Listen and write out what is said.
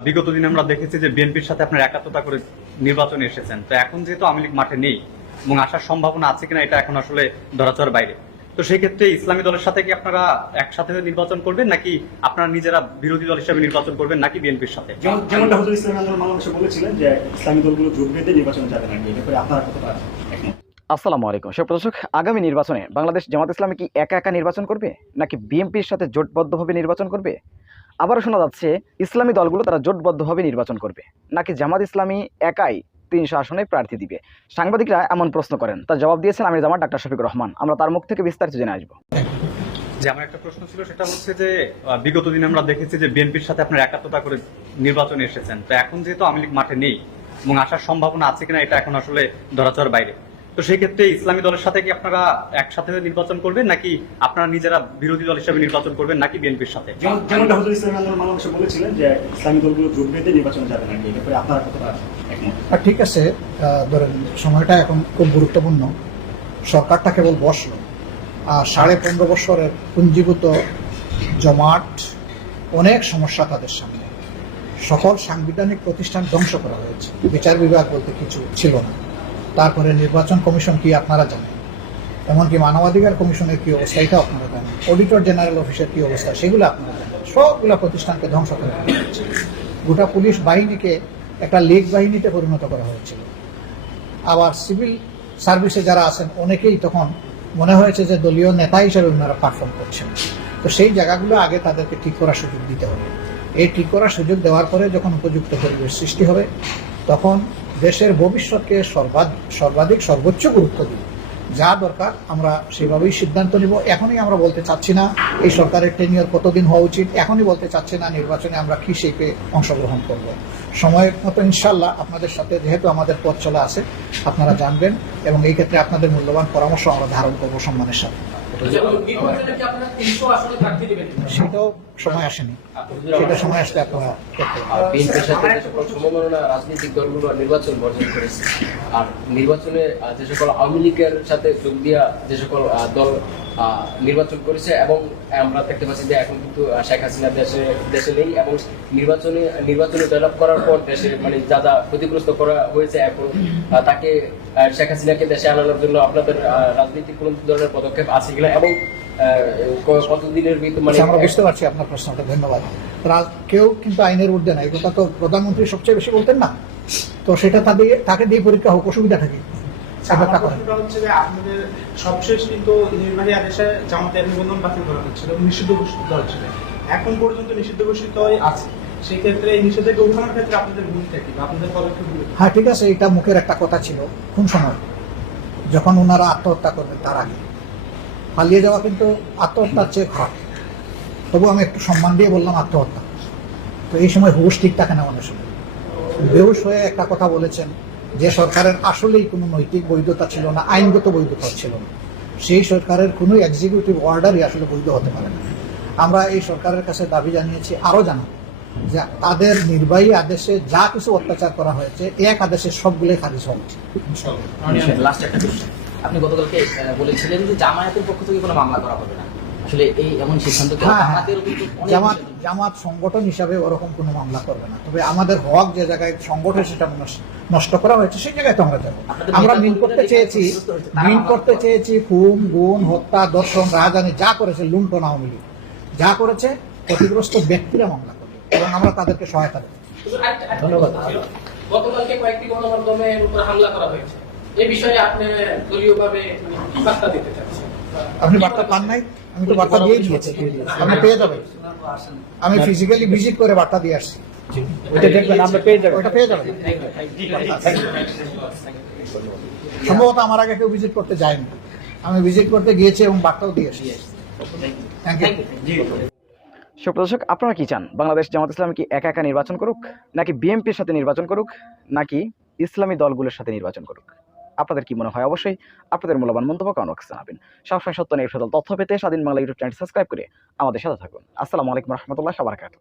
বিগত দিনে আমরা দেখেছি যে বিএনপির সাথে আপনারা একাত্মতা করে নির্বাচনে এসেছেন, তো এখন যেহেতু আওয়ামী লীগ মাঠে নেই এবং আসার সম্ভাবনা আছে কিনা এটা এখন আসলে ধরাছোঁয়ার বাইরে। তো সেই ক্ষেত্রে ইসলামী দলের সাথে কি আপনারা একসাথে হয়ে নির্বাচন করবেন, নাকি আপনারা নিজেরা বিরোধী দল হিসেবে নির্বাচন করবেন, নাকি বিএনপির সাথে? যেমনটা হুজুর ইসলাম আন্দোলন বাংলাদেশে বলেছিলেন যে ইসলামী দলগুলো জোট বেঁধে নির্বাচনে যাবে না, এই ব্যাপারে আপনারা কতটা একমত? আসসালামু আলাইকুম দর্শক, আগামী নির্বাচনে বাংলাদেশ জামাত ইসলামী কি একা একা নির্বাচন করবে, নাকি বিএনপির সাথে জোটবদ্ধভাবে নির্বাচন করবে? আবারও শোনা যাচ্ছে ইসলামী দলগুলো তারা জোটবদ্ধভাবে নির্বাচন করবে, নাকি জামাত ইসলামী একাই 300 আসনে প্রার্থী দিবে। সাংবাদিকরা এমন প্রশ্ন করেন, তার জবাব দিয়েছেন আমির জামাত ডাক্তার শফিকুর রহমান। আমরা তার মুখ থেকে বিস্তারিত জেনে আসবো। যে আমার একটা প্রশ্ন ছিল, সেটা হচ্ছে যে বিগত দিনে আমরা দেখেছি যে বিএনপির সাথে আপনারা একাত্মতা করে নির্বাচনে এসেছেন, তো এখন যেহেতু আওয়ামী লীগ মাঠে নেই এবং আসার সম্ভাবনা আছে কিনা এটা এখন আসলে ধরাছোঁয়ার বাইরে। তো সেই ক্ষেত্রে ইসলামী দলের সাথে কি আপনারা একসাথে হয়ে নির্বাচন করবেন, নাকি আপনারা নিজেরা বিরোধী দল হিসেবে নির্বাচন করবেন, নাকি বিএনপির সাথে? যেমনটা হুজুর ইসলাম আন্দোলন বাংলাদেশে বলেছিলেন যে ইসলামী দলগুলো জোট বেঁধে নির্বাচনে যাবে না, এই ব্যাপারে আপনারা কতটা একমত? ঠিক আছে, ধরেন সময়টা এখন খুব গুরুত্বপূর্ণ। সরকারটা কেবল বসলো, আর 15.5 বছরের পুঞ্জীভূত জমাট, অনেক সমস্যা তাদের সামনে। সকল সাংবিধানিক প্রতিষ্ঠান ধ্বংস করা হয়েছে, বিচার বিভাগ বলতে কিছু ছিল না। তারপরে নির্বাচন কমিশন কি আপনারা জানেন, এমনকি মানবাধিকার কমিশনের কি অবস্থা এটা আপনারা জানেন, অডিটর জেনারেল অফিসের কি অবস্থা সেগুলো আপনারা জানেন। সবগুলো প্রতিষ্ঠানকে ধ্বংস করা হয়েছে। গোটা পুলিশ বাহিনীকে একটা লীগ বাহিনীতে পরিণত করা হয়েছিল। আবার সিভিল সার্ভিসে যারা আছেন অনেকেই তখন মনে হয়েছে যে দলীয় নেতা হিসেবে ওনারা পারফর্ম করছেন। তো সেই জায়গাগুলো আগে তাদেরকে ঠিক করার সুযোগ দিতে হবে। এই ঠিক করার সুযোগ দেওয়ার পরে যখন উপযুক্ত পরিবেশ সৃষ্টি হবে, তখন দেশের ভবিষ্যৎকে সর্বাধিক সর্বোচ্চ গুরুত্ব দিব। যা দরকার আমরা সেভাবেই সিদ্ধান্ত নিব। এখনই আমরা বলতে চাচ্ছি না এই সরকারের টেনিয়র কতদিন হওয়া উচিত, এখনই বলতে চাচ্ছি না নির্বাচনে আমরা কি শেপে অংশগ্রহণ করব। সময় মতো ইনশাল্লাহ আপনাদের সাথে যেহেতু আমাদের পথ চলা আছে আপনারা জানবেন, এবং এই ক্ষেত্রে আপনাদের মূল্যবান পরামর্শ আমরা ধারণ করবো সম্মানের সাথে। সেটাও সময় আসেনি, সেটা সময় আসলে আপনারা বিএনপির সাথে যে সকল সমমনা রাজনৈতিক দলগুলো নির্বাচন বর্জন করেছে, আর নির্বাচনে যে সকল আওয়ামী লীগের সাথে যোগ দিয়া যে সকল দল নির্বাচন করেছে, এবং আমরা দেখতে পাচ্ছি যে এখন কিন্তু শেখ হাসিনা দেশে নেই, এবং নির্বাচনে জয়লাভ করার পর দেশে মানে যা যা ক্ষতিগ্রস্ত করা হয়েছে, এখন তাকে শেখ হাসিনাকে দেশে আনানোর জন্য আপনাদের রাজনৈতিক কোন ধরনের পদক্ষেপ আছে কিনা, এবং কতদিনের ভিতরে মানে আমরা বুঝতে পারছি আপনার প্রশ্নটা, ধন্যবাদ। কেউ কিন্তু আইনের ঊর্ধ্বে না, এই কথা তো প্রধানমন্ত্রী সবচেয়ে বেশি বলতেন না। তো সেটা তাকে দিয়ে পরীক্ষা হোক, অসুবিধা থাকে। আপনাদের সবশেষ কিন্তু নির্বাহী আদেশে জামাতের নিবন্ধন বাতিল করা হচ্ছিল, নিষিদ্ধ ঘোষিত করা হচ্ছিল, এখন পর্যন্ত নিষিদ্ধ ঘোষিত আছে। সেই ক্ষেত্রে এই নিষেধাজ্ঞা উঠানোর ক্ষেত্রে আপনাদের ভূমিকা কি, আপনাদের পদক্ষেপ? হ্যাঁ, ঠিক আছে, এটা মুখের একটা কথা ছিল কোন সময়, যখন ওনারা আত্মহত্যা করবেন তার আগে। পালিয়ে যাওয়া কিন্তু আত্মহত্যার চেয়ে খারাপ। তবু আমি একটু সম্মান দিয়ে বললাম আত্মহত্যা। তো এই সময় হুশ ঠিক থাকে না মানুষের। বেহুশ হয়ে একটা কথা বলেছেন যে সরকারের আসলেই কোনো নৈতিক বৈধতা ছিল না, আইনগত বৈধতা ছিল না। সেই সরকারের কোনো এক্সিকিউটিভ অর্ডারই আসলে বৈধ হতে পারে না। আমরা এই সরকারের কাছে দাবি জানিয়েছি, আরও জানাবো, যে তাদের নির্বাহী আদেশে যা কিছু অত্যাচার করা হয়েছে এক আদেশে সবগুলোই খারিজ হওয়া উচিত। আপনি গতকালকে বলেছিলেন যে জামায়াতের পক্ষ থেকে কোনো মামলা করা হবে না, আসলে এই এমন সিদ্ধান্ত জামাত সংগঠন হিসাবে ওরকম কোনো মামলা করবে না। তবে আমাদের হক যে জায়গায় সংগঠন সেটা নষ্ট করা হয়েছে সেই জায়গায় তো আমরা যাবো। আমরা মিন করতে চেয়েছি খুন, গুণ, হত্যা, দর্শন, রাজধানী যা করেছে, লুণ্ঠন আওয়ামী লীগ যা করেছে, ক্ষতিগ্রস্ত ব্যক্তিরা মামলা করবে এবং আমরা তাদেরকে সহায়তা দেবো। ধন্যবাদ। গতকালকে কয়েকটি গণমাধ্যমের উপর হামলা করা হয়েছে, এই বিষয়ে আপনি দলীয়ভাবে কি বার্তা দিতে চাচ্ছেন? আপনি বার্তা পান নাই? আমি তো বার্তা দিয়ে দিয়েছি, আপনি পেয়ে যাবেন। আমি ফিজিক্যালি ভিজিট করে বার্তা দিয়ে আসছি, ওইটা দেখবেন, আপনি পেয়ে যাবেন, ওইটা পেয়ে যাবেন। সম্ভবত আমার আগে কেউ ভিজিট করতে যায়নি, আমি ভিজিট করতে গিয়েছি এবং বার্তাও দিয়ে আসছি। Thank you. সুপ্রদর্শক, আপনারা কি চান, বাংলাদেশ জামাত ইসলামী কি একা একা নির্বাচন করুক, নাকি বিএনপির সাথে নির্বাচন করুক, নাকি ইসলামী দলগুলোর সাথে নির্বাচন করুক? আপনাদের কি মনে হয়? অবশ্যই আপনাদের মূল্যবান মন্তব্য কমেন্ট বক্সে জানাবেন। সবসময় সত্য নির্ভরশীল তথ্য পেতে স্বাধীন বাংলা ইউটিউব চ্যানেল সাবস্ক্রাইব করে আমাদের সাথে থাকুন। আসসালামু আলাইকুম রহমতুল্লাহ ওয়া বারাকাতুহু।